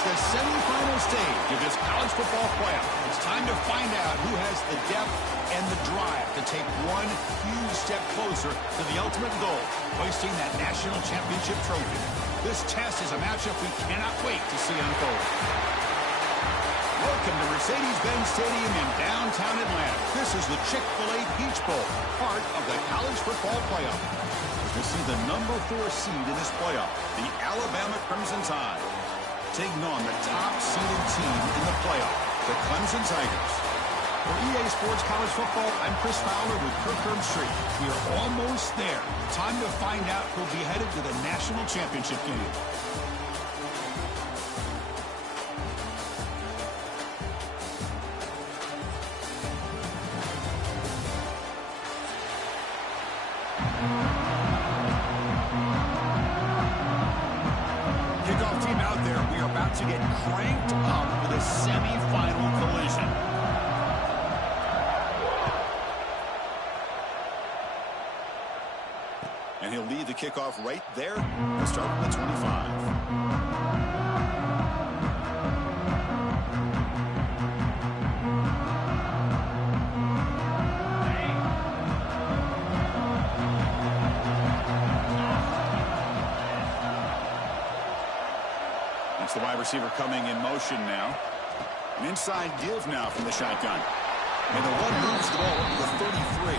It's the semifinal stage of this college football playoff. It's time to find out who has the depth and the drive to take one huge step closer to the ultimate goal, hoisting that national championship trophy. This test is a matchup we cannot wait to see unfold. Welcome to Mercedes-Benz Stadium in downtown Atlanta. This is the Chick-fil-A Peach Bowl, part of the college football playoff. As we see the number 4 seed in this playoff, the Alabama Crimson Tide, taking on the top-seeded team in the playoff, the Clemson Tigers. For EA Sports College Football, I'm Chris Fowler with Kirk Herbstreit. We are almost there. Time to find out who'll be headed to the national championship game. Kickoff team out there. We are about to get cranked up with a semi-final collision. And he'll lead the kickoff right there. We'll start with the 25. That's the wide receiver coming in motion now. An inside give now from the shotgun. And the one moves the ball up to the 33.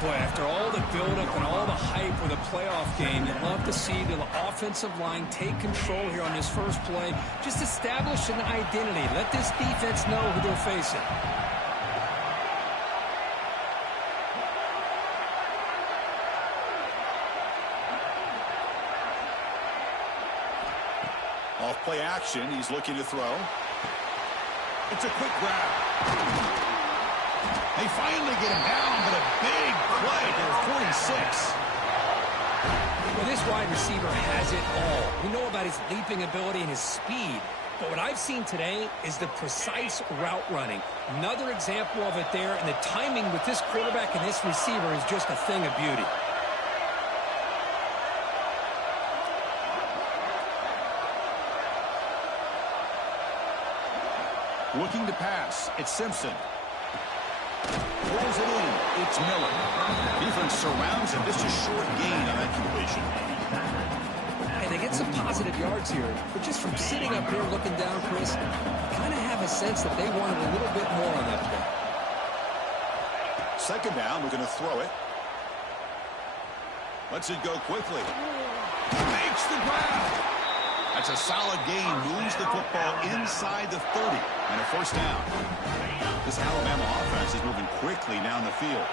Boy, after all the buildup and all the hype with a playoff game, you'd love to see the offensive line take control here on this first play. Just establish an identity. Let this defense know who they're facing. Off play action, he's looking to throw. It's a quick grab. They finally get him down, but a big play to the 46. Well, this wide receiver has it all. We know about his leaping ability and his speed, but what I've seen today is the precise route running. Another example of it there, and the timing with this quarterback and this receiver is just a thing of beauty. Looking to pass, it's Simpson. Throws it in, it's Miller. Defense surrounds him, just a short gain on that completion. And they get some positive yards here, but just from sitting up here looking down, Chris, kind of have a sense that they wanted a little bit more on that play. Second down, we're going to throw it. Lets it go quickly. Makes the grab. That's a solid gain, moves the football inside the 30, and a first down. This Alabama offense is moving quickly down the field.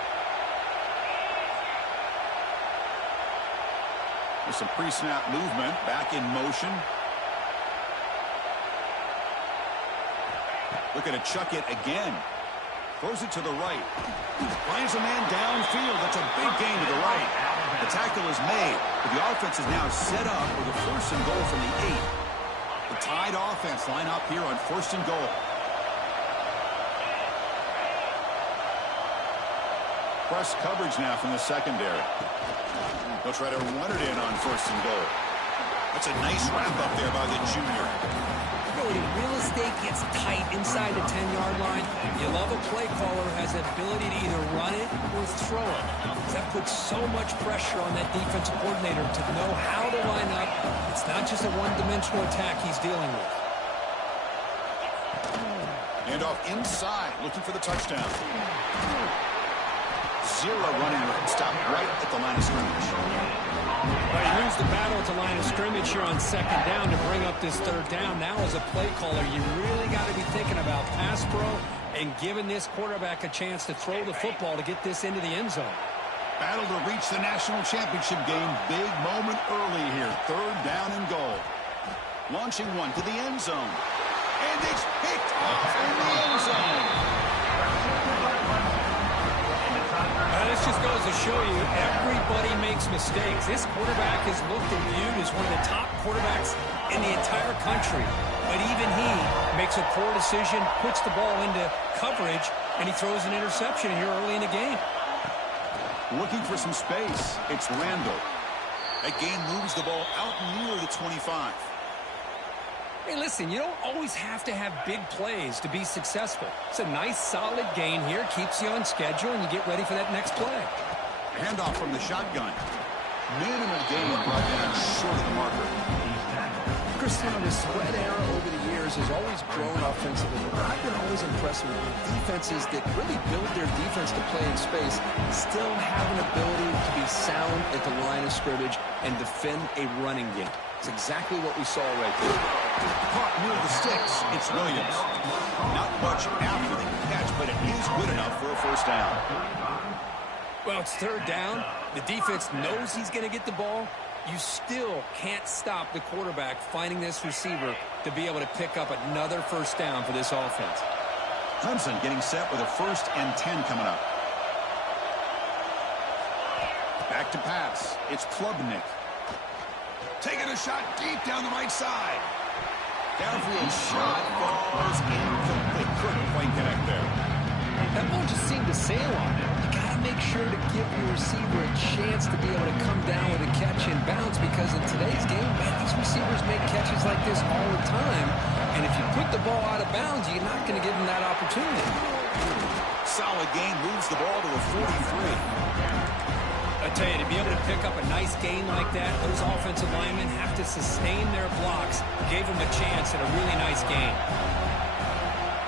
There's some pre-snap movement, back in motion. Looking to chuck it again. Throws it to the right. Finds a man downfield. That's a big gain to the right. The tackle is made, but the offense is now set up with a first and goal from the 8. The Tide offense line up here on first and goal. Press coverage now from the secondary. They'll try to run it in on first and goal. That's a nice wrap up there by the junior. When real estate gets tight inside the 10-yard line, you love a play caller who has the ability to either run it or throw it. That puts so much pressure on that defensive coordinator to know how to line up. It's not just a one-dimensional attack he's dealing with. And off inside, looking for the touchdown. Zero running room. Stopped right at the line of scrimmage. Well, you lose the battle at the line of scrimmage here on second down to bring up this third down. Now as a play caller, you really got to be thinking about pass pro and giving this quarterback a chance to throw the football to get this into the end zone. Battle to reach the national championship game. Big moment early here. Third down and goal. Launching one to the end zone. And it's picked off in the end zone. This just goes to show you everybody makes mistakes. This quarterback is looked and viewed as one of the top quarterbacks in the entire country. But even he makes a poor decision, puts the ball into coverage, and he throws an interception here early in the game. Looking for some space. It's Randall. That gain moves the ball out near the 25. Hey, listen, you don't always have to have big plays to be successful. It's a nice, solid gain here. Keeps you on schedule, and you get ready for that next play. Handoff from the shotgun. Minimal gain brought down short of the marker. Cristiano, the spread era over the years has always grown offensively, but I've been always impressed with defenses that really build their defense to play in space, still have an ability to be sound at the line of scrimmage and defend a running game. It's exactly what we saw right there. Caught near the sticks. It's Williams. Not much after the catch, but it is good enough for a first down. Well, it's third down. The defense knows he's going to get the ball. You still can't stop the quarterback finding this receiver to be able to pick up another first down for this offense. Clemson getting set with a 1st and 10 coming up. Back to pass. It's Klubnik. Taking a shot deep down the right side. Downfield shot falls incomplete. Couldn't quite connect there. That ball just seemed to sail on him. You got to make sure to give your receiver a chance to be able to come down with a catch and bounce, because in today's game, man, these receivers make catches like this all the time. And if you put the ball out of bounds, you're not going to give them that opportunity. Solid gain, moves the ball to a 43. I tell you, to be able to pick up a nice gain like that, those offensive linemen have to sustain their blocks. Gave them a chance at a really nice gain.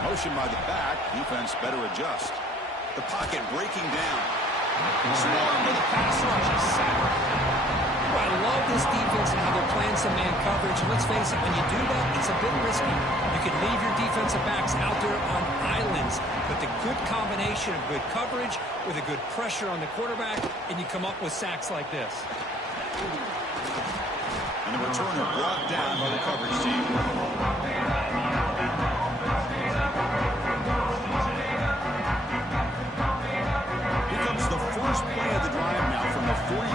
Motion by the back. Defense better adjust. The pocket breaking down. Swarm with a pass rush. Well, I love this defense and how they're playing some man coverage. And let's face it, when you do that, it's a bit risky. You can leave your defensive backs out there on islands, but the good combination of good coverage with a good pressure on the quarterback, and you come up with sacks like this. And the returner brought down by the coverage team. Here comes the first play of the drive now from the 44.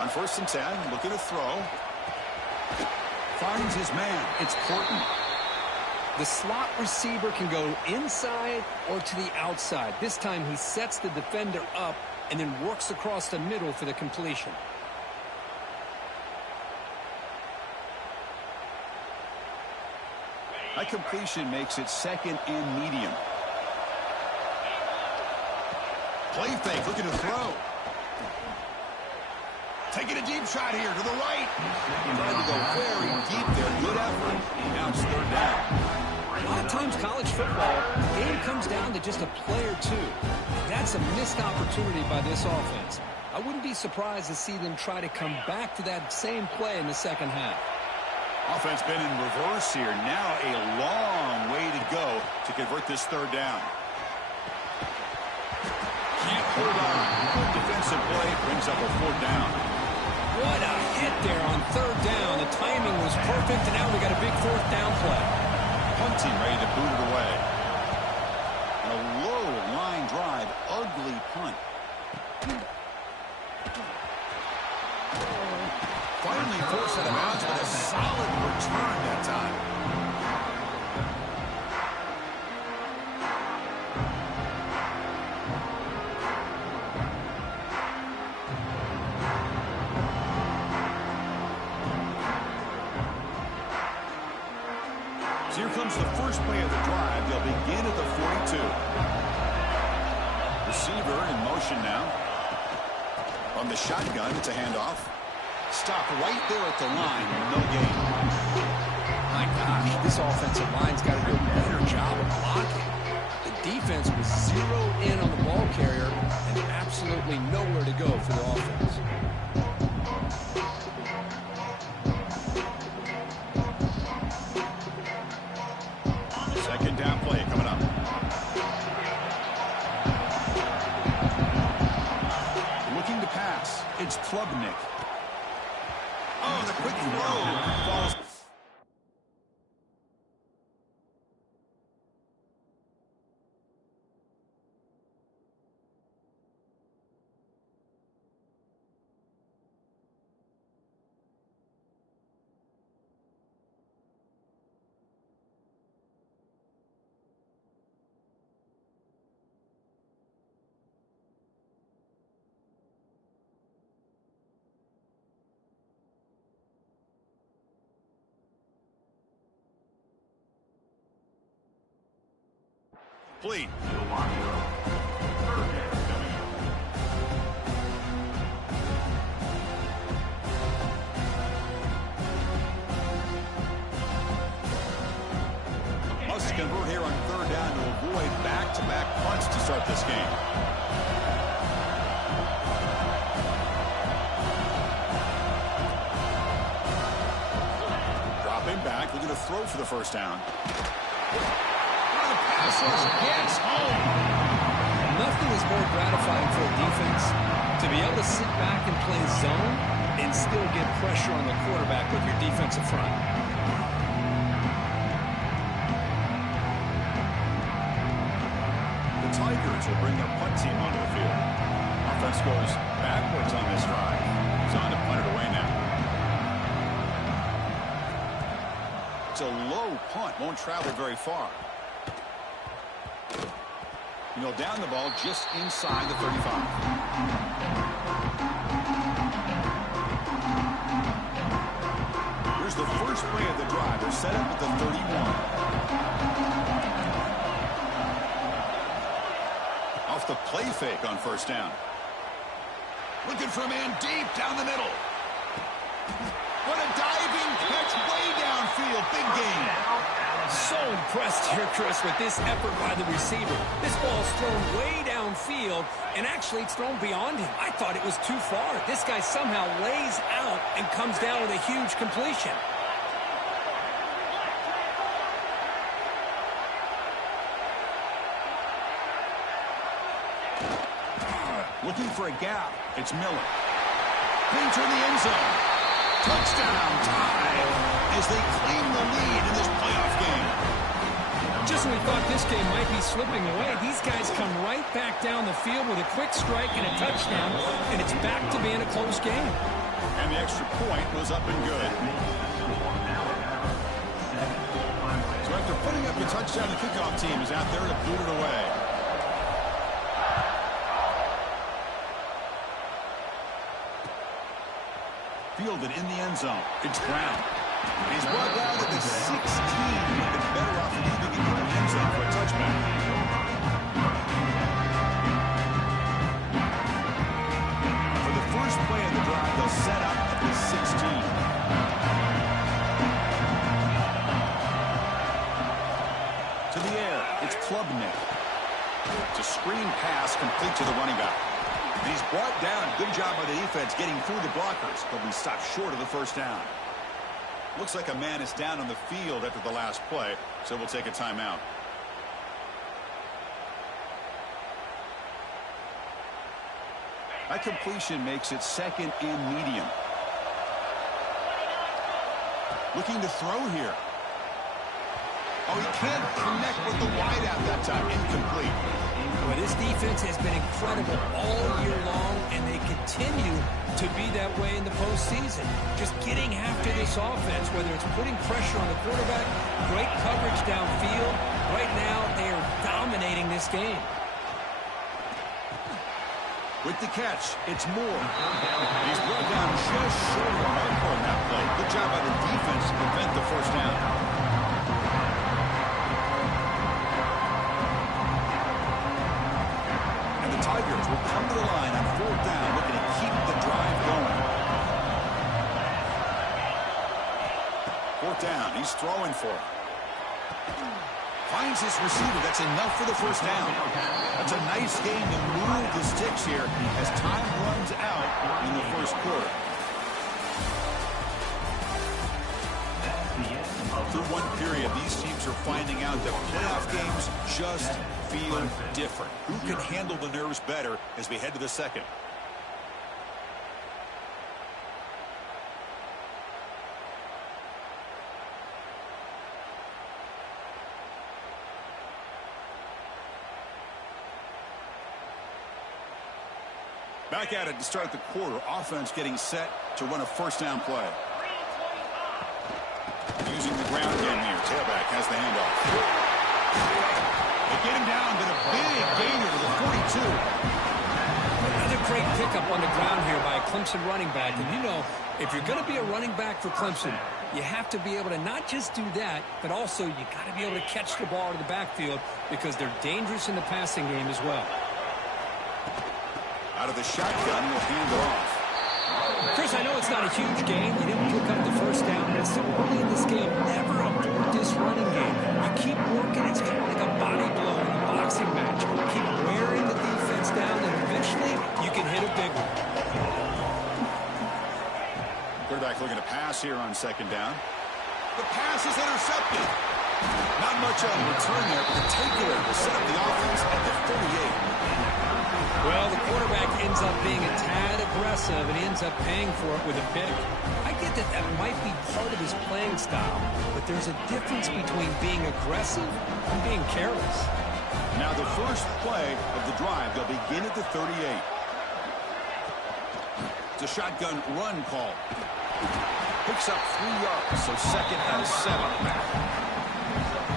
On 1st and 10, looking to throw. Finds his man. It's Porton. The slot receiver can go inside or to the outside. This time he sets the defender up and then works across the middle for the completion. That completion makes it 2nd and medium. Play fake, looking to throw. Taking a deep shot here to the right. Tried to go very deep there. Good effort. Now it's 3rd down. A lot of times college football, the game comes down to just a play or two. That's a missed opportunity by this offense. I wouldn't be surprised to see them try to come back to that same play in the second half. Offense been in reverse here. Now a long way to go to convert this 3rd down. Can't hold on. Good defensive play brings up a 4th down. What a hit there on 3rd down. The timing was perfect, and now we got a big 4th down play. Punting ready to boot it away. A low line drive, ugly punt. Finally forced out of bounds with a solid return that time. So here comes the first play of the drive. They'll begin at the 42. Receiver in motion now. On the shotgun, it's a handoff. Stop right there at the line. No gain. My gosh, this offensive line's got to do a better job of blocking. The defense was zeroed in on the ball carrier and absolutely nowhere to go for the offense. 2nd down play coming up. Looking to pass. It's Klubnik. Oh, the quick throw falls. complete. Must convert here on third down to avoid back-to-back punts to start this game. Dropping back, looking to throw for the first down. The pass rush gets home. Nothing is more gratifying for a defense to be able to sit back and play zone and still get pressure on the quarterback with your defensive front. The Tigers will bring their punt team onto the field. Offense goes backwards on this drive. He's on to punt it away now. It's a low punt, won't travel very far. He'll down the ball just inside the 35. Here's the first play of the drive. They're set up at the 31. Off the play fake on first down. Looking for a man deep down the middle. What a diving catch way downfield. Big gain. So impressed here, Chris, with this effort by the receiver. This ball's thrown way downfield, and actually it's thrown beyond him. I thought it was too far. This guy somehow lays out and comes down with a huge completion. Looking for a gap. It's Miller. Painter in the end zone. Touchdown tie as they claim the lead in this playoff game. Just when we thought this game might be slipping away, these guys come right back down the field with a quick strike and a touchdown, and it's back to being a close game. And the extra point was up and good. So after putting up the touchdown, the kickoff team is out there to boot it away. Fielded in the end zone. It's Brown. He's brought down at the 16. Been better off leaving it in the end zone for a touchback. For the first play of the drive, they'll set up at the 16. To the air. It's Klubnik. It's a screen pass complete to the running back. He's brought down. Good job by the defense getting through the blockers. He'll be stopped short of the first down. Looks like a man is down on the field after the last play, so we'll take a timeout. That completion makes it second and medium. Looking to throw here. Oh, he can't connect with the wideout that time. Incomplete. Well, this defense has been incredible all year long, and they continue to be that way in the postseason. Just getting after this offense, whether it's putting pressure on the quarterback, great coverage downfield. Right now, they are dominating this game. With the catch, it's Moore. He's brought down just short of the hardcore on that play. Good job by the defense to prevent the first down. Tigers will come to the line on fourth down, looking to keep the drive going. Fourth down, he's throwing for it. Finds his receiver. That's enough for the first down. That's a nice game to move the sticks here as time runs out in the first quarter. Through one period, these teams are finding out that playoff games just feel different. Who can handle the nerves better as we head to the second? Back at it to start the quarter. Offense getting set to run a first down play. Using the ground game here. Tailback has the handoff. They get him down, but a big gainer to the 42. Another great pickup on the ground here by a Clemson running back. And you know, if you're going to be a running back for Clemson, you have to be able to not just do that, but also you got to be able to catch the ball to the backfield because they're dangerous in the passing game as well. Out of the shotgun, he'll hand it off. Chris, I know it's not a huge game. You didn't pick up the first down, but it's so early in this game. Never abort this running game. You keep working. It's kind of like a body blow in a boxing match. Keep wearing the defense down, and eventually you can hit a big one. Quarterback looking to pass here on second down. The pass is intercepted. Not much on the return there, but the takeaway will set up the offense at the 38. Well, the quarterback ends up being a tad aggressive and ends up paying for it with a pick. I get that that might be part of his playing style, but there's a difference between being aggressive and being careless. Now the first play of the drive, they'll begin at the 38. It's a shotgun run call. Picks up 3 yards, so second and 7.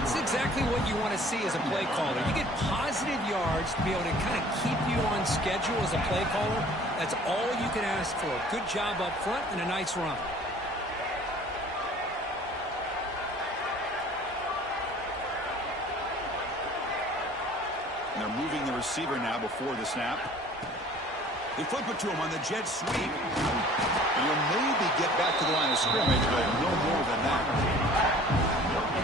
It's exactly what you want to see as a play caller. You get positive yards to be able to kind of keep you on schedule as a play caller. That's all you can ask for. Good job up front and a nice run. And they're moving the receiver now before the snap. They flip it to him on the jet sweep. And he'll maybe get back to the line of scrimmage, but no more than that.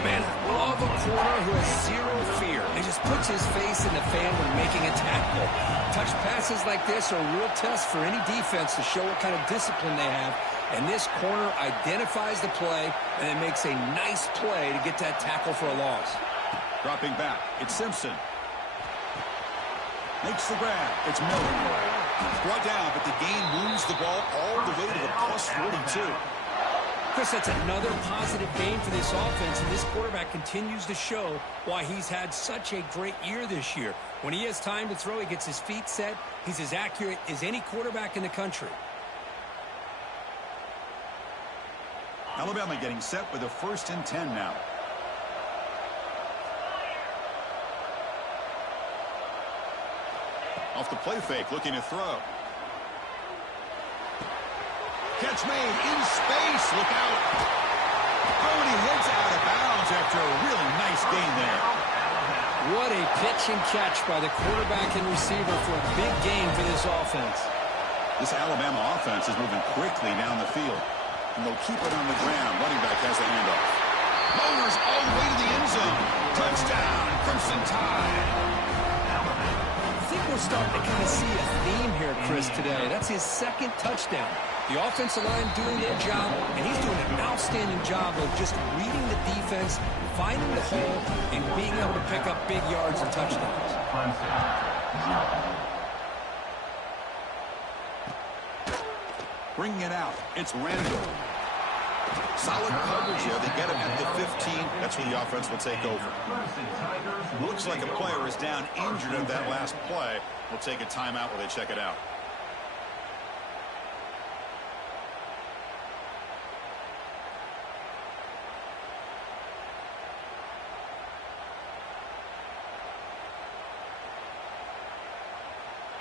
Man, I love a corner who has zero fear. He just puts his face in the fan when making a tackle. Touch passes like this are a real test for any defense to show what kind of discipline they have. And this corner identifies the play and then makes a nice play to get that tackle for a loss. Dropping back, it's Simpson. Makes the grab. It's Miller. Brought down, but the gain moves the ball all the way to the plus 42. Chris, that's another positive game for this offense, and this quarterback continues to show why he's had such a great year this year. When he has time to throw, he gets his feet set. He's as accurate as any quarterback in the country. Alabama getting set with a 1st and 10 now. Off the play fake, looking to throw. Catch made in space. Look out. Oh, and he heads out of bounds after a really nice gain there. What a pitch and catch by the quarterback and receiver for a big gain for this offense. This Alabama offense is moving quickly down the field. And they'll keep it on the ground. Running back has the handoff. Motors all the way to the end zone. Touchdown, Crimson Tide. I think we're starting to kind of see a theme here, Chris, today. That's his 2nd touchdown. The offensive line doing their job, and he's doing an outstanding job of just reading the defense, finding the hole, and being able to pick up big yards and touchdowns. Bringing it out, it's Randall. Solid coverage here. They get him at the 15. That's where the offense will take over. Looks like a player is down injured in that last play. We'll take a timeout while they check it out.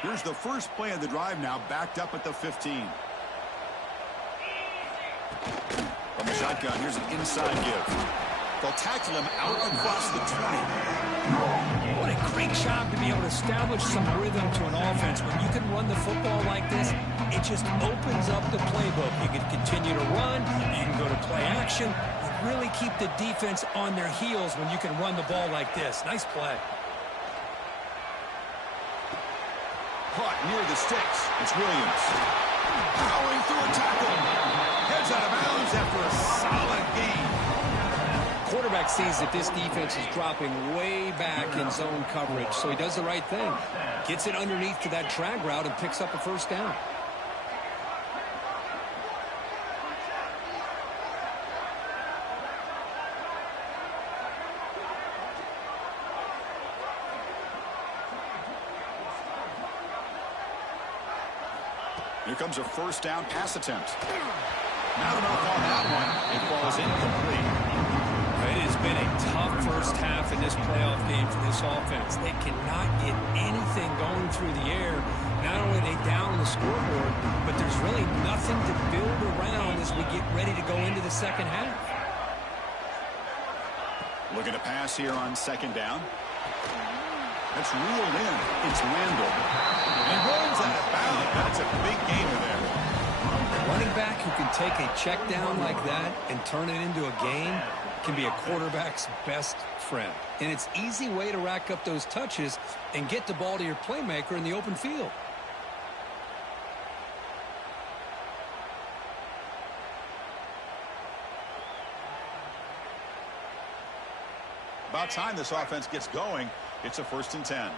Here's the first play of the drive now, backed up at the 15. From the shotgun, here's an inside give. They'll tackle him out across the 20. What a great job to be able to establish some rhythm to an offense. When you can run the football like this, it just opens up the playbook. You can continue to run. You can go to play action. You really keep the defense on their heels when you can run the ball like this. Nice play. Caught near the sticks. It's Williams. Powering through a tackle. Heads out of bounds after a solid gain. Quarterback sees that this defense is dropping way back in zone coverage, so he does the right thing. Gets it underneath to that drag route and picks up a 1st down. Here comes a 1st down pass attempt. Now the mark on that one. It falls incomplete. It is been a tough first half in this playoff game for this offense. They cannot get anything going through the air. Not only are they down on the scoreboard, but there's really nothing to build around as we get ready to go into the second half. Looking to pass here on second down. That's reeled in. It's Randall. And runs out of bounds. That's a big gainer there. Running back who can take a check down like that and turn it into a gain can be a quarterback's best friend. And it's an easy way to rack up those touches and get the ball to your playmaker in the open field. About time this offense gets going. It's a 1st and 10.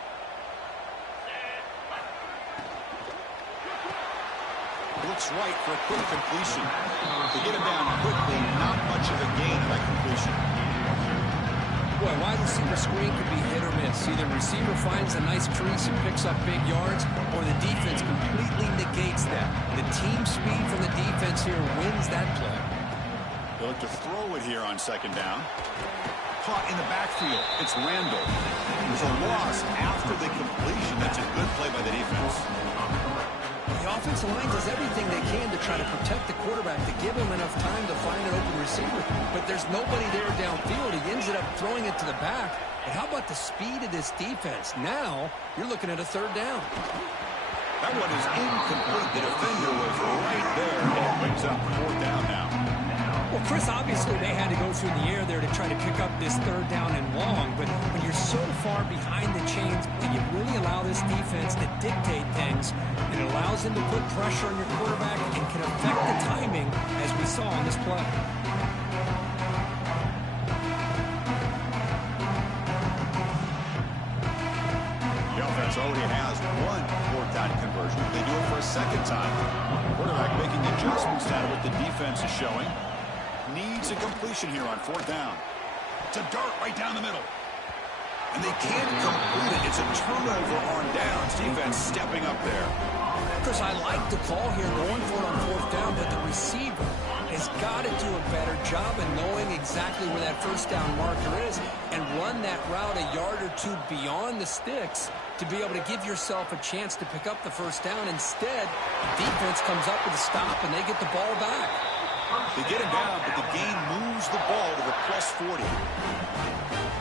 Looks right for a quick completion. To get him down quickly, not much of a gain of that completion. Boy, wide receiver screen could be hit or miss. Either receiver finds a nice crease and picks up big yards, or the defense completely negates that. The team speed from the defense here wins that play. They look to throw it here on second down. Caught in the backfield. It's Randall. There's a loss after the completion. That's a good play by the defense. The offensive line does everything they can to try to protect the quarterback, to give him enough time to find an open receiver. But there's nobody there downfield. He ends up throwing it to the back. But how about the speed of this defense? Now you're looking at a 3rd down. That one is incomplete. The defender was right there, and it brings up 4th down now. Well, Chris, obviously they had to go through the air there to try to pick up this 3rd down and long, but when you're so far behind the chains, you really allow this defense to dictate things. It allows them to put pressure on your quarterback and can affect the timing, as we saw on this play. The offense already has one 4th down conversion. They do it for a 2nd time. Quarterback making adjustments now to what the defense is showing. Needs a completion here on 4th down. It's a dart right down the middle. And they can't complete it. It's a turnover on downs. Defense stepping up there. Chris, I like the call here going for it on 4th down, but the receiver has got to do a better job of knowing exactly where that 1st down marker is and run that route a yard or two beyond the sticks to be able to give yourself a chance to pick up the 1st down. Instead, the defense comes up with a stop and they get the ball back. They get him down, but the gain moves the ball to the +40.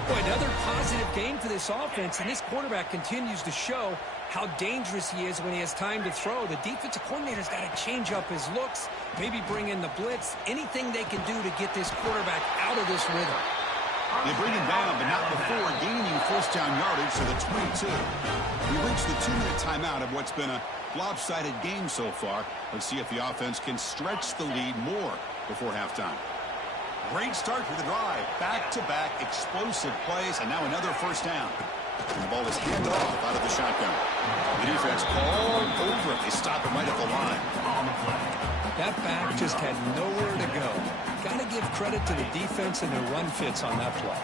Boy, another positive game for this offense, and this quarterback continues to show how dangerous he is when he has time to throw. The defensive coordinator's got to change up his looks, maybe bring in the blitz, anything they can do to get this quarterback out of this rhythm. They bring him down, but not before gaining 1st down yardage to the 22. We reached the 2-minute timeout of what's been a lopsided game so far. Let's see if the offense can stretch the lead more before halftime. Great start for the drive. Back-to-back explosive plays, and now another 1st down. And the ball is handed off out of the shotgun. The defense all over it. They stop him right at the line. That back just had nowhere to go. Got to give credit to the defense and their run fits on that play.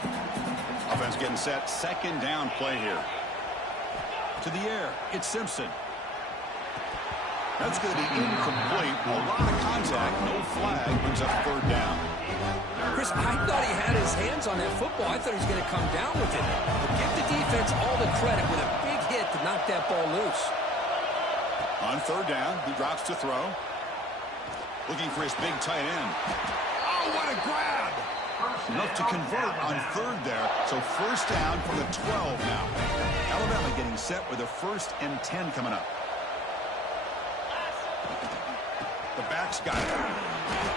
Offense getting set. 2nd down play here. To the air. It's Simpson. That's going to be incomplete. A lot of contact. No flag. Brings up 3rd down. Chris, I thought he had his hands on that football. I thought he was going to come down with it. But give the defense all the credit with a big hit to knock that ball loose. On 3rd down, he drops to throw. Looking for his big tight end. Oh, what a grab! Enough to convert on 3rd there. So 1st down from the 12 now. Alabama getting set with a 1st and 10 coming up. The back's got it.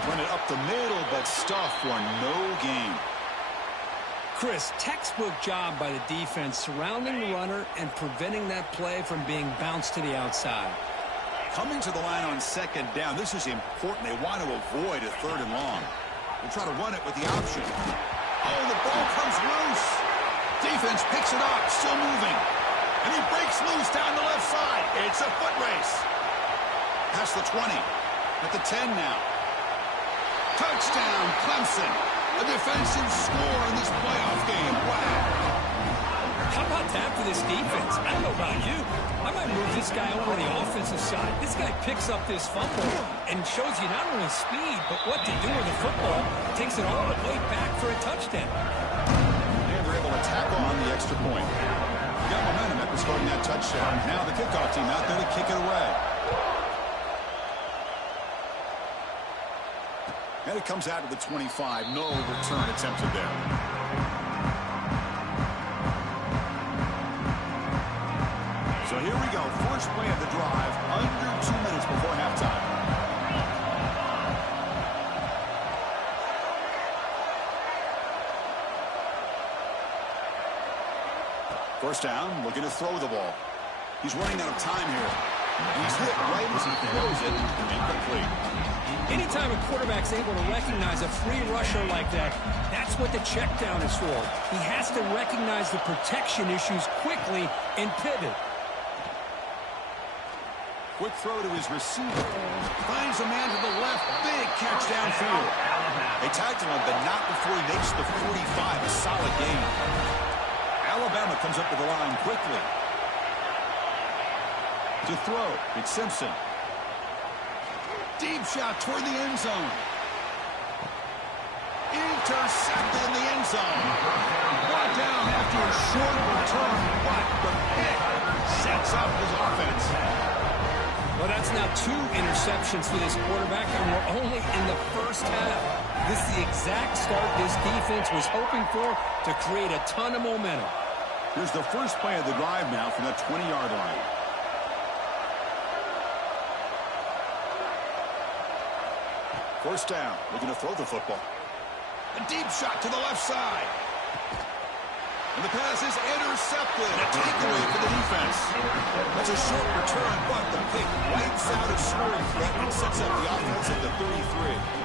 Run it up the middle, but stuff for no gain. Chris, textbook job by the defense surrounding the runner and preventing that play from being bounced to the outside. Coming to the line on 2nd down, this is important. They want to avoid a 3rd and long. They try to run it with the option. Oh, the ball comes loose. Defense picks it up, still moving. And he breaks loose down the left side. It's a foot race. Past the 20. At the 10 now. Touchdown, Clemson. A defensive score in this playoff game. Wow. How about that for this defense? I don't know about you. I might move this guy over to the offensive side. This guy picks up this fumble and shows you not only speed, but what to do with the football. Takes it all the way back for a touchdown. tack on the extra point. Got momentum after scoring that touchdown. Now the kickoff team out there to kick it away. And it comes out to the 25. No return attempted there. So here we go. First play of the drive. Under 2 minutes before halftime. First down, looking to throw the ball. He's running out of time here. And he's hit right as he throws it. Incomplete. Anytime a quarterback's able to recognize a free rusher like that, that's what the check down is for. He has to recognize the protection issues quickly and pivot. Quick throw to his receiver. Finds a man to the left. Big catch downfield. They tackle him, but not before he makes the 45. A solid gain. Alabama comes up to the line quickly. To throw, it's Simpson. Deep shot toward the end zone. Intercepted in the end zone. Brought down after a short return, but the pick sets up his offense. Well, that's now 2 interceptions for this quarterback, and we're only in the first half. This is the exact start this defense was hoping for to create a ton of momentum. Here's the first play of the drive now from the 20-yard line. First down, looking to throw the football. A deep shot to the left side. And the pass is intercepted. A takeaway for the defense. That's a short return, but the pick wipes out a scoring threat and sets up the offense at the 33.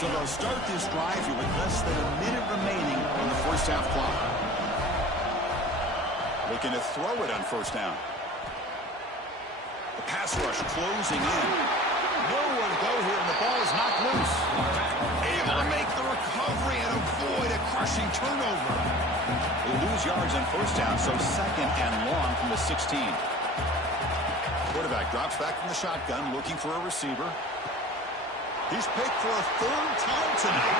So they'll start this drive here with less than a minute remaining on the first half clock. Looking to throw it on first down. The pass rush closing in. Nowhere to go here, and the ball is knocked loose. Able to make the recovery and avoid a crushing turnover. They lose yards on first down, so second and long from the 16. Quarterback drops back from the shotgun, looking for a receiver. He's picked for a 3rd time tonight.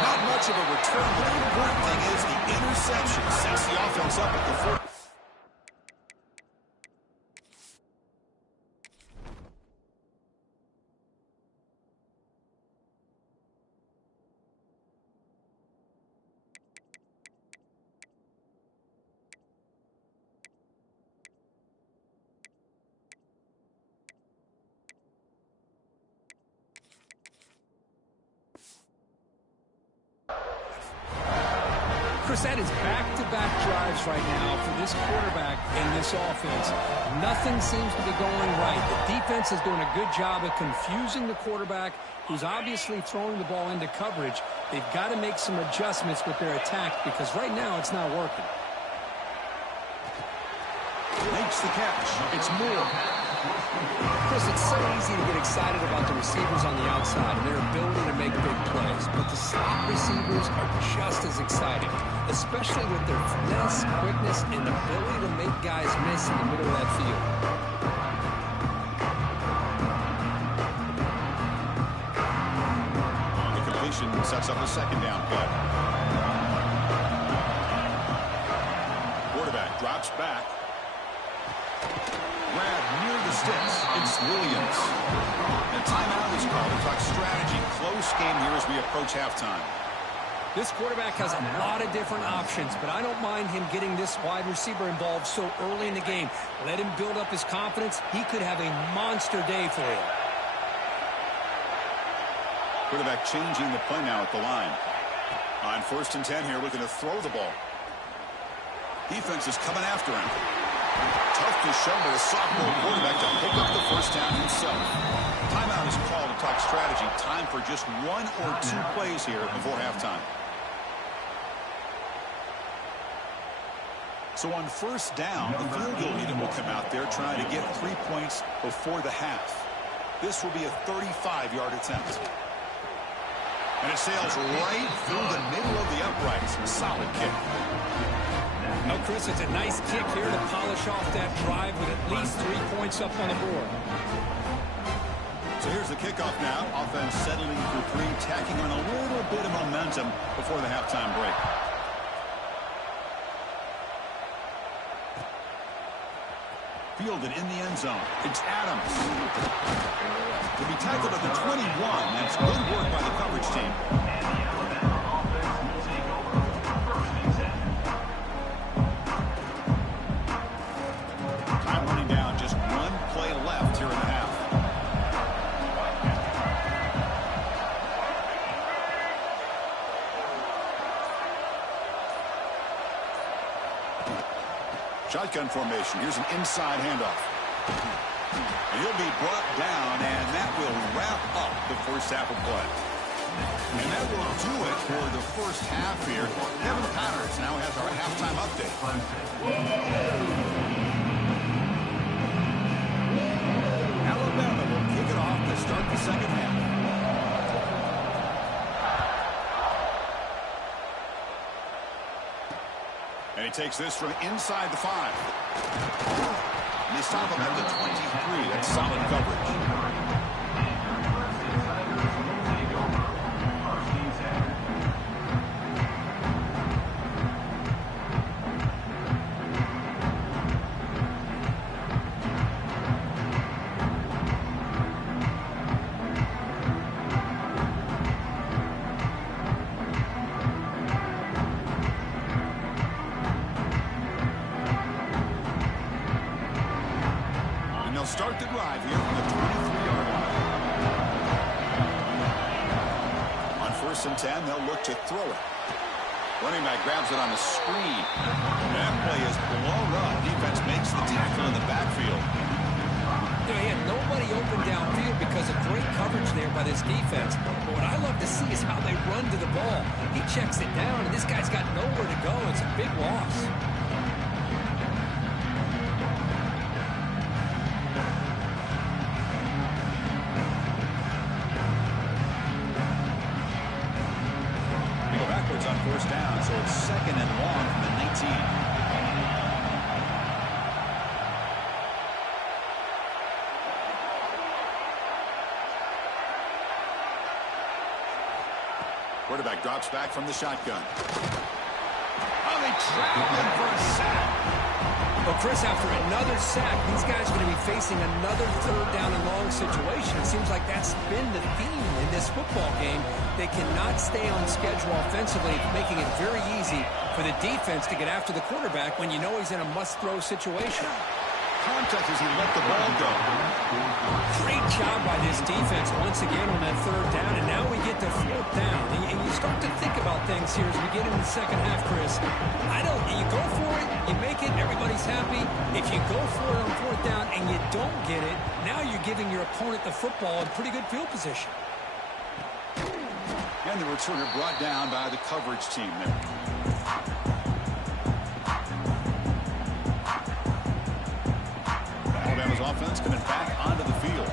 Not much of a return, but the important thing is the interception sets the offense up at the 4. Chris, that is back-to-back drives right now for this quarterback and this offense. Nothing seems to be going right. The defense is doing a good job of confusing the quarterback, who's obviously throwing the ball into coverage. They've got to make some adjustments with their attack because right now it's not working. Makes the catch. It's Moore. Chris, it's so easy to get excited about the receivers on the outside and their ability to make big plays, but the slot receivers are just as exciting, especially with their finesse, quickness, and ability to make guys miss in the middle of that field. The completion sets up a second down play. Quarterback drops back. Grab near the sticks. It's Williams. And timeout is called to talk strategy. Close game here as we approach halftime. This quarterback has a lot of different options, but I don't mind him getting this wide receiver involved so early in the game. Let him build up his confidence. He could have a monster day for you. Quarterback changing the play now at the line. On 1st and 10 here, looking to throw the ball. Defense is coming after him. Tough to show, but a sophomore quarterback to pick up the first down himself. Timeout is called to talk strategy. Time for just 1 or 2 plays here before halftime. So on first down, the field goal unit will come out there trying to get 3 points before the half. This will be a 35-yard attempt. And it sails right through the middle of the uprights. Solid kick. No, Chris, it's a nice kick here to polish off that drive with at least 3 points up on the board. So here's the kickoff now. Offense settling for three, tacking on a little bit of momentum before the halftime break. Fielded in the end zone. It's Adams. To be tackled at the 21. That's good work by the coverage team. Time running down. Just one play left here in the half. Shotgun formation. Here's an inside handoff. And he'll be brought down, and that will wrap up the first half of play. And that will do it for the first half here. Kevin Powers now has our halftime update. Alabama will kick it off to start the second half. And he takes this from inside the 5. And they stop him at the 23. That's solid coverage. Start the drive here from the 23-yard line. On 1st and 10, they'll look to throw it. Running back grabs it on the screen. That play is blown up. Defense makes the tackle in the backfield. You know, he had nobody open downfield because of great coverage there by this defense. But what I love to see is how they run to the ball. He checks it down, and this guy's got nowhere to go. It's a big loss. On 1st down, so it's 2nd and long from the 19. Quarterback drops back from the shotgun. Oh, they trap him for a sack. Well, Chris, after another sack, these guys are going to be facing another 3rd down and long situation. It seems like that's been the theme in this football game. They cannot stay on schedule offensively, making it very easy for the defense to get after the quarterback when you know he's in a must-throw situation. Contact as he let the ball go. Great job by this defense once again on that 3rd down, and now we get to 4th down. And you start to think about things here as we get into the second half, Chris. You go for it, you make it, everybody's happy. If you go for it on 4th down and you don't get it, now you're giving your opponent the football in pretty good field position. And the returner brought down by the coverage team there. Alabama's offense coming back onto the field.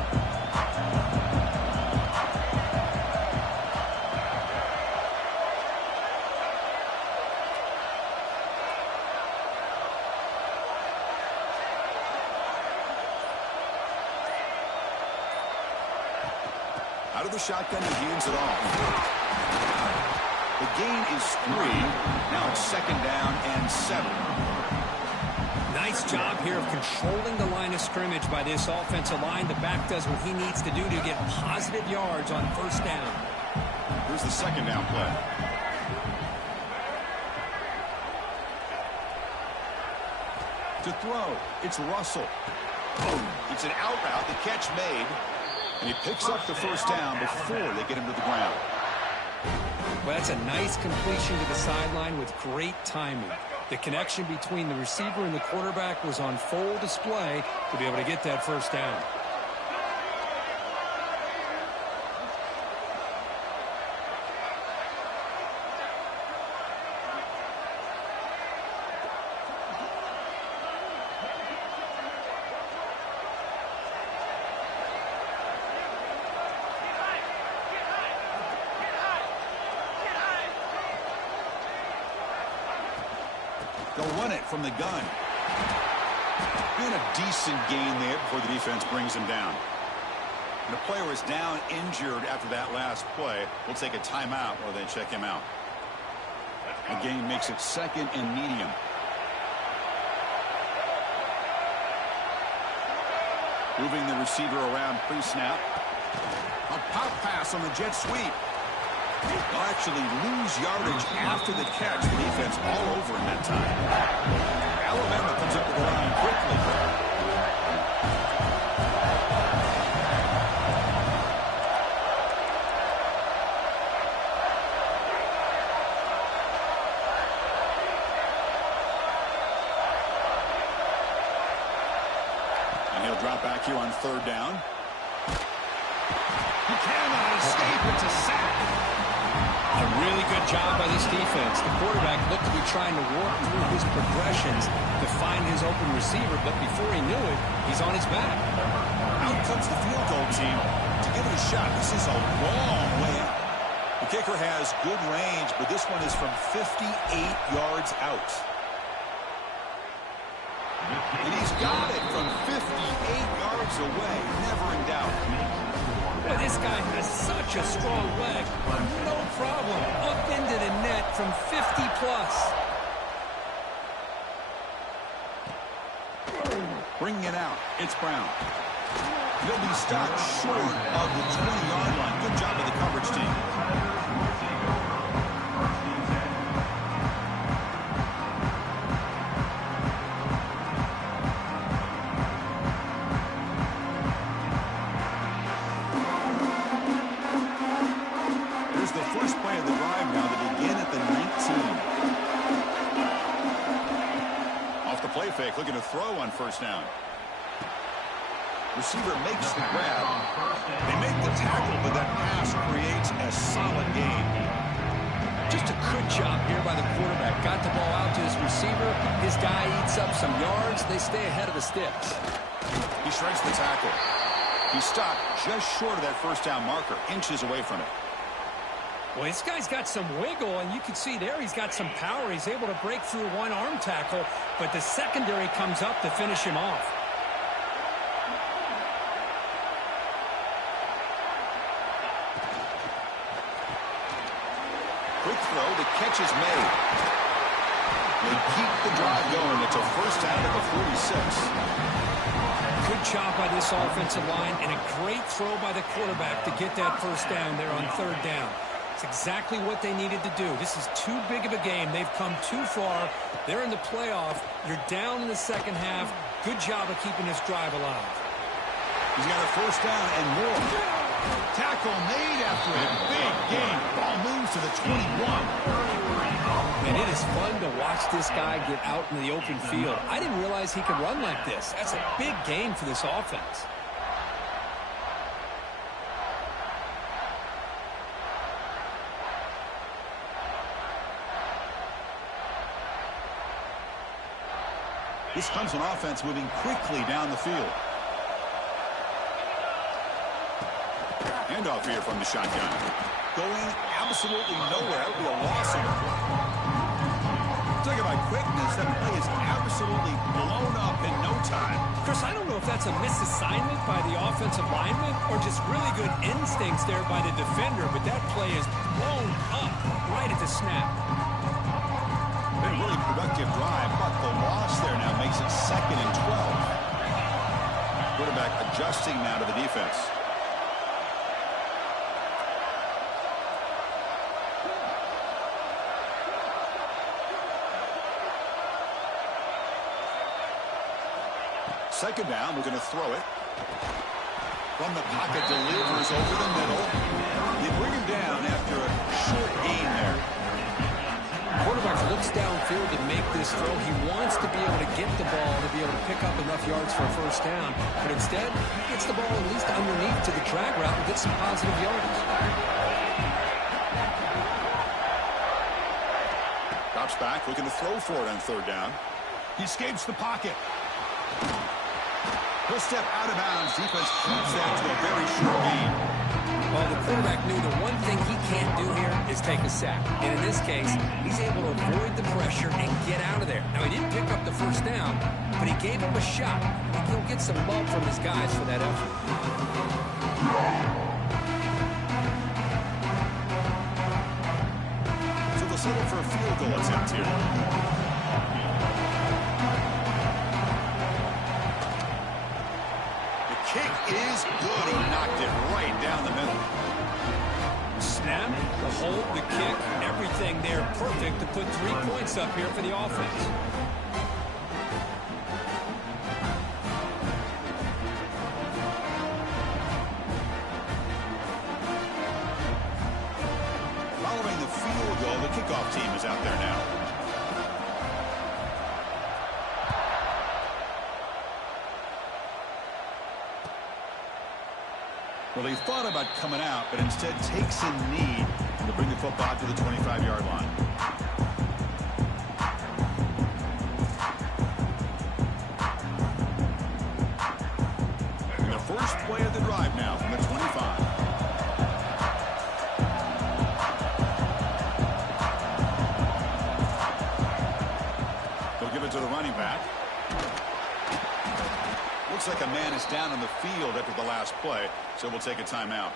Out of the shotgun, he hands it off. The gain is 3. Now it's 2nd down and 7. Nice job here of controlling the line of scrimmage by this offensive line. The back does what he needs to do to get positive yards on 1st down. Here's the 2nd down play. To throw, it's Russell. It's an out route, the catch made. And he picks up the 1st down before they get him to the ground. Well, that's a nice completion to the sideline with great timing. The connection between the receiver and the quarterback was on full display to be able to get that 1st down. They'll run it from the gun. And a decent gain there before the defense brings him down. The player is down injured after that last play. We'll take a timeout while they check him out. The game makes it 2nd and medium. Moving the receiver around pre-snap. A pop pass on the jet sweep. They'll actually lose yardage after the catch. The defense all over in that time. Alabama comes up with the line quickly. He'll drop back here on 3rd down. He cannot escape. It's a sack. A really good job by this defense. The quarterback looked to be trying to work through his progressions to find his open receiver, but before he knew it, he's on his back. Out comes the field goal team to give it a shot. This is a long way out. The kicker has good range, but this one is from 58 yards out. And he's got it from 58 yards away. Never in doubt. Boy, this guy has such a strong leg. No problem. Up into the net from 50+. Bringing it out. It's Brown. He'll be stopped short of the 20-yard line. Good job of the coverage team. Fake, looking to throw on 1st down. Receiver makes the grab. They make the tackle, but that pass creates a solid gain. Just a good job here by the quarterback. Got the ball out to his receiver. His guy eats up some yards. They stay ahead of the sticks. He shrinks the tackle. He stopped just short of that 1st down marker, inches away from it. Well, this guy's got some wiggle, and you can see there he's got some power. He's able to break through one arm tackle, but the secondary comes up to finish him off. Quick throw, the catch is made. They keep the drive going. It's a 1st down at the 46. Good job by this offensive line, and a great throw by the quarterback to get that 1st down there on 3rd down. It's exactly what they needed to do. This is too big of a game. They've come too far. They're in the playoff. You're down in the 2nd half. Good job of keeping this drive alive. He's got a 1st down and more. Tackle made after a big gain. Ball moves to the 21. And it is fun to watch this guy get out in the open field. I didn't realize he could run like this. That's a big gain for this offense. This comes an offense moving quickly down the field. Handoff here from the shotgun. Going absolutely nowhere. That would be a loss on the play. Talking about quickness, that play is absolutely blown up in no time. Chris, I don't know if that's a misassignment by the offensive lineman or just really good instincts there by the defender, but that play is blown up right at the snap. Been a really productive drive, but the loss there now makes it 2nd and 12. Quarterback adjusting now to the defense. Second down, we're going to throw it. From the pocket, delivers over the middle. They bring him down after a short gain there. Quarterback looks downfield to make this throw. He wants to be able to get the ball to be able to pick up enough yards for a 1st down. But instead, he gets the ball at least underneath to the drag route and gets some positive yardage. Drops back, looking to throw for it on 3rd down. He escapes the pocket. He'll step out of bounds. Defense keeps that to a very short gain. Well, the quarterback knew the one thing he can't do here is take a sack. And in this case, he's able to avoid the pressure and get out of there. Now, he didn't pick up the 1st down, but he gave him a shot. I think he'll get some love from his guys for that effort. So they'll settle for a field goal attempt here. The kick is good. He knocked it right down the middle. Snap, the hold, the kick, everything there perfect to put 3 points up here for the offense. Following the field goal, the kickoff team is out there now. Well, he thought about coming out, but instead takes a knee to bring the football to the 25-yard line. And the first play of the drive now from the 25. They'll give it to the running back. Looks like a man is down on the field after the last play, so we'll take a timeout.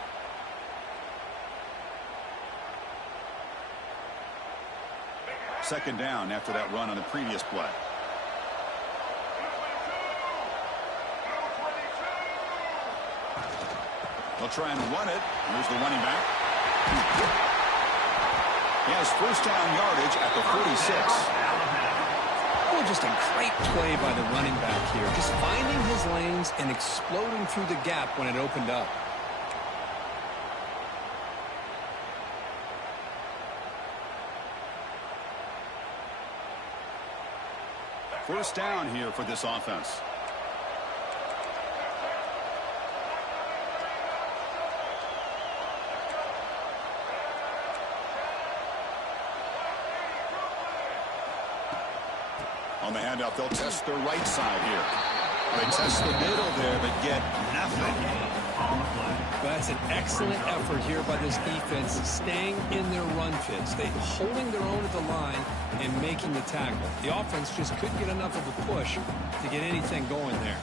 Second down after that run on the previous play. They'll try and run it. Here's the running back. He has first down yardage at the 46. Oh, just a great play by the running back here. Just finding his lanes and exploding through the gap when it opened up. First down here for this offense. On the handoff, they'll test the right side here. They test the middle there, but get nothing. That's an excellent effort here by this defense, staying in their run fits. They holding their own at the line and making the tackle. The offense just couldn't get enough of a push to get anything going there.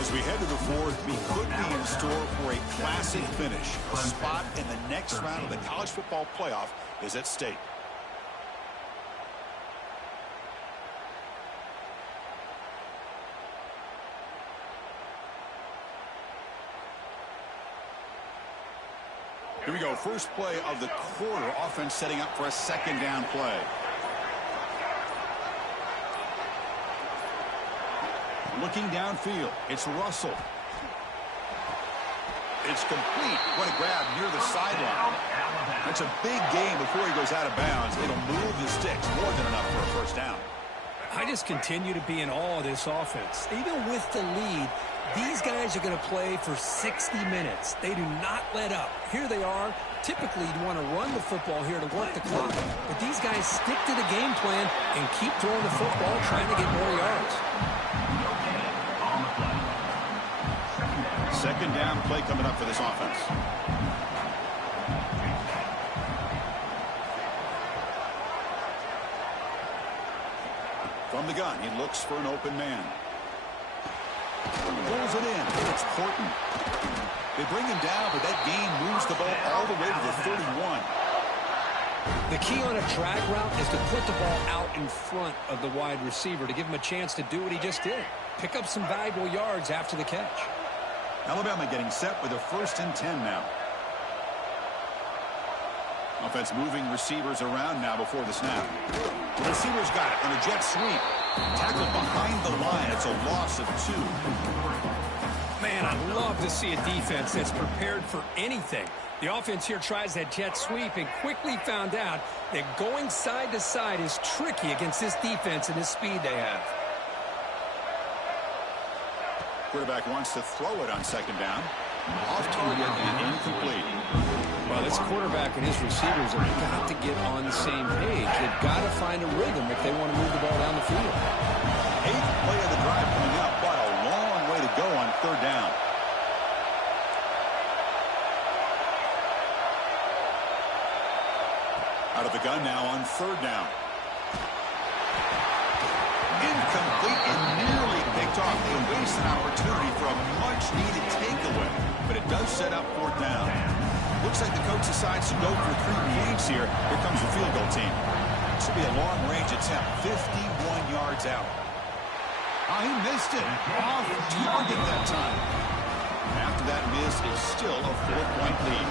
As we head to the fourth, we could be in store for a classic finish. A spot in the next round of the college football playoff is at stake. Here we go. First play of the quarter. Offense setting up for a second down play. Looking downfield, it's Russell. It's complete. What a grab near the sideline. That's a big gain before he goes out of bounds. It'll move the sticks more than enough for a first down. I just continue to be in awe of this offense. Even with the lead, these guys are going to play for 60 minutes. They do not let up. Here they are. Typically, you'd want to run the football here to work the clock. But these guys stick to the game plan and keep throwing the football, trying to get more yards. Second down play coming up for this offense. From the gun, he looks for an open man. Pulls it in. It's Horton. They bring him down, but that gain moves the ball all the way to the 31. The key on a drag route is to put the ball out in front of the wide receiver to give him a chance to do what he just did. Pick up some valuable yards after the catch. Alabama getting set with a 1st and 10 now. Offense moving receivers around now before the snap. The receiver's got it on a jet sweep. Tackled behind the line. It's a loss of 2. Man, I love to see a defense that's prepared for anything. The offense here tries that jet sweep and quickly found out that going side to side is tricky against this defense and the speed they have. Quarterback wants to throw it on second down. Off target and incomplete. Well, this quarterback and his receivers have got to get on the same page. They've got to find a rhythm if they want to move the ball down the field. 8th play of the drive coming up, but a long way to go on 3rd down. Out of the gun now on 3rd down. Incomplete and nearly picked off. They waste an opportunity for a much-needed takeaway, but it does set up 4th down. Looks like the coach decides to go for 3 PATs here. Here comes the field goal team. This will be a long-range attempt, 51 yards out. Oh, he missed it. Off target that time. After that miss, it's still a 4-point lead.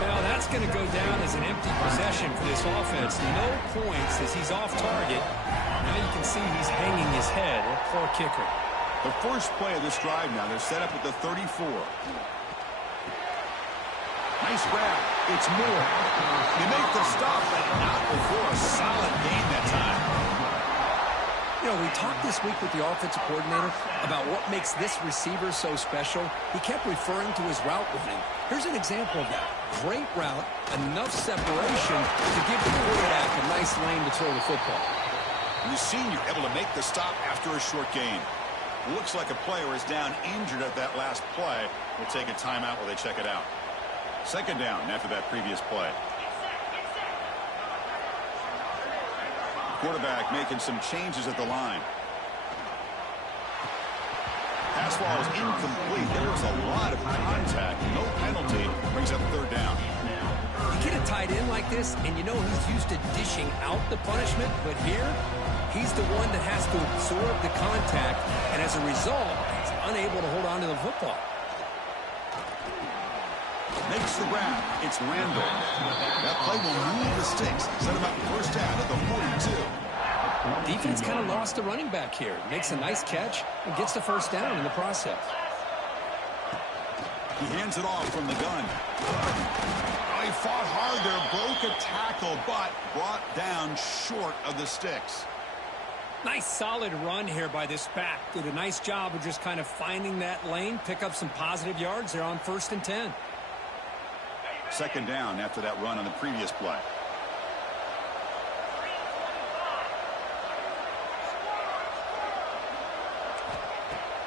Well, that's going to go down as an empty possession for this offense. No points as he's off target. Now you can see he's hanging his head. A poor kicker. The first play of this drive now, they're set up at the 34. Nice grab. It's Moore. They make the stop, but not before a solid gain that time. You know, we talked this week with the offensive coordinator about what makes this receiver so special. He kept referring to his route running. Here's an example of that. Great route, enough separation to give the quarterback a nice lane to throw the football. The senior able to make the stop after a short gain. Looks like a player is down injured at that last play. We'll take a timeout while they check it out. 2nd down after that previous play. Quarterback making some changes at the line. Pass ball is incomplete. There was a lot of contact. No penalty. Brings up 3rd down. You get a tight end like this, and you know he's used to dishing out the punishment, but here, he's the one that has to absorb the contact, and as a result, he's unable to hold on to the football. Makes the grab. It's Randall. That play will move the sticks. Set him up 1st down at the 42. Defense kind of lost the running back here. Makes a nice catch and gets the 1st down in the process. He hands it off from the gun. Oh, he fought hard there. Broke a tackle, but brought down short of the sticks. Nice solid run here by this back. Did a nice job of just kind of finding that lane. Pick up some positive yards there on 1st and 10. 2nd down after that run on the previous play.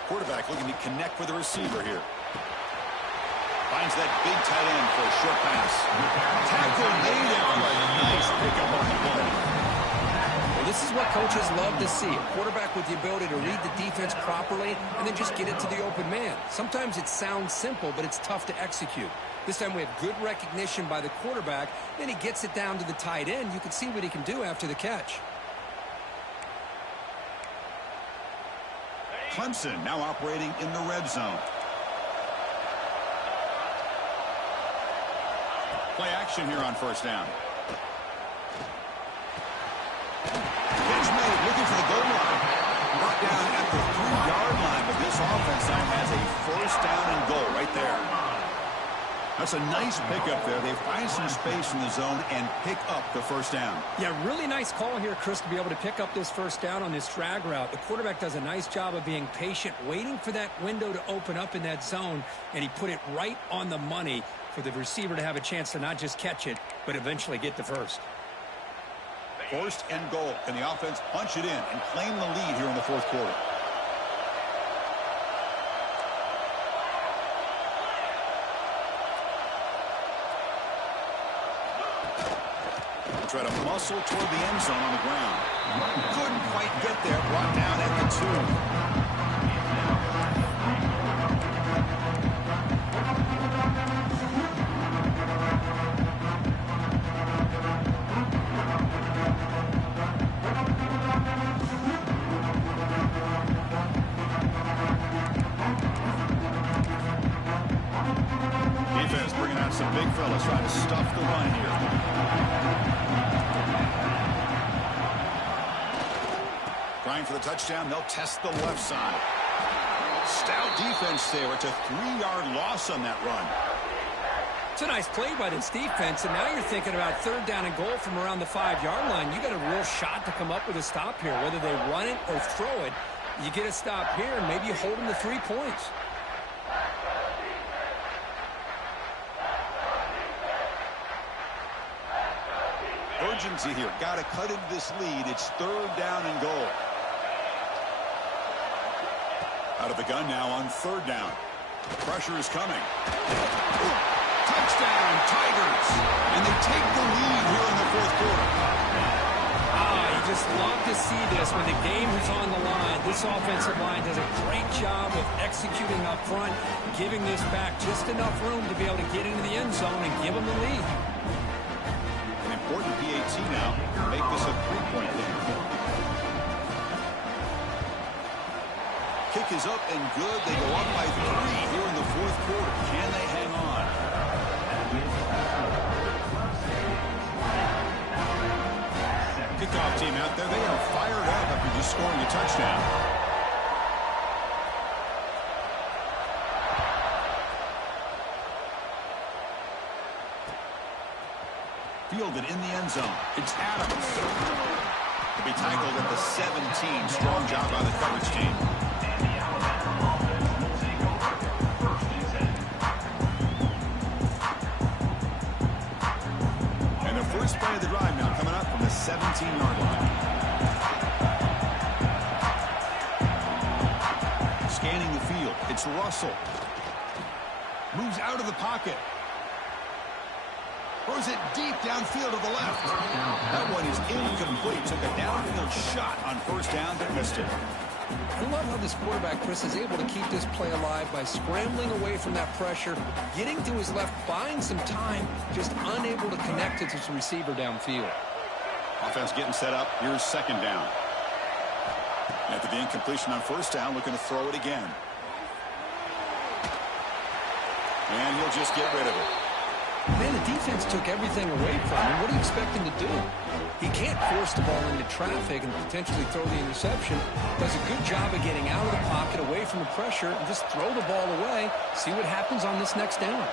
Quarterback looking to connect with the receiver here. Finds that big tight end for a short pass. Tackle made after a nice pickup on the play. Well, this is what coaches love to see. A quarterback with the ability to read the defense properly and then just get it to the open man. Sometimes it sounds simple, but it's tough to execute. This time we have good recognition by the quarterback. Then he gets it down to the tight end. You can see what he can do after the catch. Clemson now operating in the red zone. Play action here on 1st down. Catch made, looking for the goal line. Brought down at the 3-yard line, but this offense now has a 1st down and goal right there. That's a nice pickup there. They find some space in the zone and pick up the 1st down. Yeah, really nice call here, Chris, to be able to pick up this 1st down on this drag route. The quarterback does a nice job of being patient, waiting for that window to open up in that zone, and he put it right on the money for the receiver to have a chance to not just catch it, but eventually get the 1st. 1st and goal. Can the offense punch it in and claim the lead here in the 4th quarter? Try to muscle toward the end zone on the ground. Couldn't quite get there. Brought down at the 2. Defense bringing out some big fellas trying to stuff the run here. Trying for the touchdown, they'll test the left side. Stout defense there. It's a 3-yard loss on that run. It's a nice play by this defense, and now you're thinking about 3rd down and goal from around the 5-yard line. You got a real shot to come up with a stop here. Whether they run it or throw it, you get a stop here, and maybe you hold them to 3 points. Urgency here. Got to cut into this lead. It's 3rd down and goal. Out of the gun now on 3rd down. Pressure is coming. Touchdown, Tigers. And they take the lead here in the 4th quarter. You just love to see this when the game is on the line. This offensive line does a great job of executing up front, giving this back just enough room to be able to get into the end zone and give them the lead. An important PAT now. Make this a 3-point game. Kick is up and good. They go up by 3 here in the 4th quarter. Can they hang on? Kickoff team out there. They are fired up after just scoring a touchdown. Fielded in the end zone. It's Adams. To be tackled at the 17. Strong job by the coverage team. And the first play of the drive now coming up from the 17-yard line. Scanning the field. It's Russell. Moves out of the pocket. Throws it deep downfield to the left. That one is incomplete. Took a downfield shot on 1st down, but missed it. I love how this quarterback, Chris, is able to keep this play alive by scrambling away from that pressure, getting to his left, buying some time, just unable to connect to his receiver downfield. Offense getting set up. Here's 2nd down. After the incompletion on 1st down, looking to throw it again. And he'll just get rid of it. Man, the defense took everything away from him. What do you expect him to do? He can't force the ball into traffic and potentially throw the interception. Does a good job of getting out of the pocket, away from the pressure, and just throw the ball away. See what happens on this next down.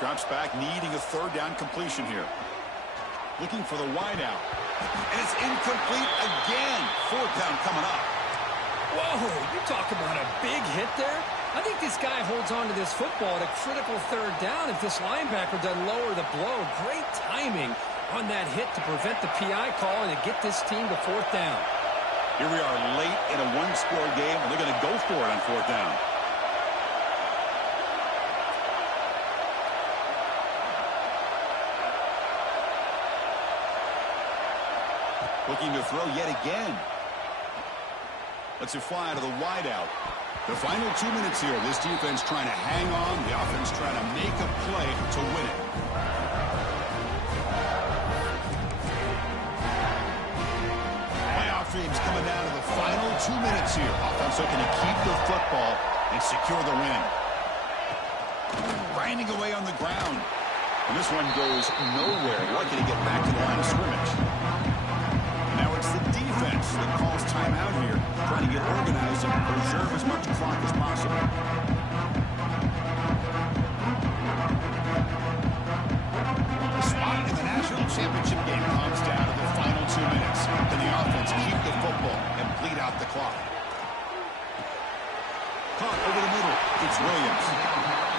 Drops back, needing a 3rd down completion here. Looking for the wideout. And it's incomplete again. 4th down coming up. Whoa, you talk about a big hit there. I think this guy holds on to this football at a critical 3rd down if this linebacker doesn't lower the blow. Great timing on that hit to prevent the PI call and to get this team to 4th down. Here we are late in a 1-score game, and they're going to go for it on 4th down. Looking to throw yet again. Lets it fly out of the wideout. The final 2 minutes here. This defense trying to hang on. The offense trying to make a play to win it. Playoff dreams coming down to the final 2 minutes here. Offense looking to keep the football and secure the win. Grinding away on the ground. And this one goes nowhere. Lucky to get back to the line of scrimmage. Now it's the defense that calls timeout here, trying to get organized and preserve as much clock as possible. The spot in the national championship game comes down to the final 2 minutes. Can the offense keep the football and bleed out the clock? Caught over the middle. It's Williams.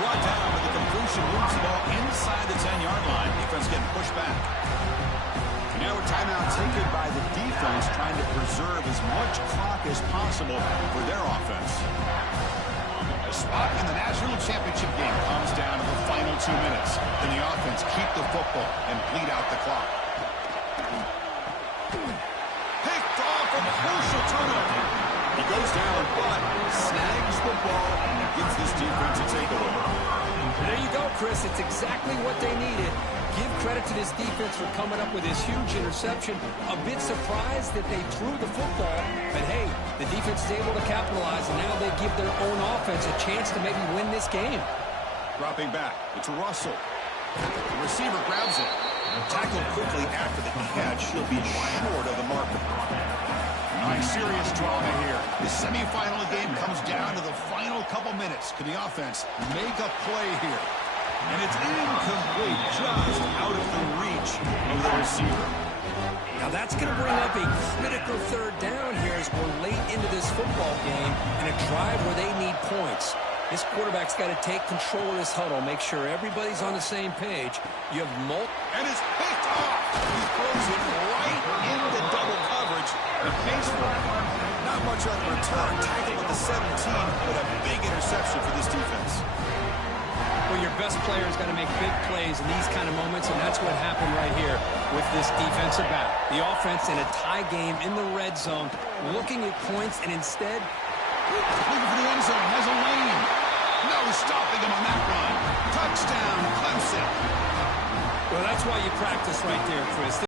Brought down with the completion, moves the ball inside the 10-yard line. Defense getting pushed back. Now a timeout taken by the defense, trying to preserve as much clock as possible for their offense. A spot in the national championship game comes down to the final 2 minutes. Can the offense keep the football and bleed out the clock? Picked off a crucial turnover. He goes down, but snags the ball and gives this defense a takeaway. There you go, Chris. It's exactly what they needed. Give credit to this defense for coming up with this huge interception. A bit surprised that they threw the football, but hey, the defense is able to capitalize, and now they give their own offense a chance to maybe win this game. Dropping back, it's Russell. The receiver grabs it. Tackled quickly after the catch. He'll be short of the marker. Nice serious drama here. The semifinal game comes down to the final couple minutes. Can the offense make a play here? And it's incomplete, just out of the reach of the receiver. Now that's going to bring up a critical 3rd down here as we're late into this football game and a drive where they need points. This quarterback's got to take control of this huddle, make sure everybody's on the same page. You have and it's picked off. He throws it right into double coverage. The pace for it. Not much on the return. Tackled at the 17, but a big interception for this defense. Well, your best player's got to make big plays in these kind of moments, and that's what happened right here with this defensive back. The offense in a tie game in the red zone, looking at points, and instead looking for the end zone, has a lane. No stopping him on that run. Touchdown, Clemson. Well, that's why you practice right there, Chris.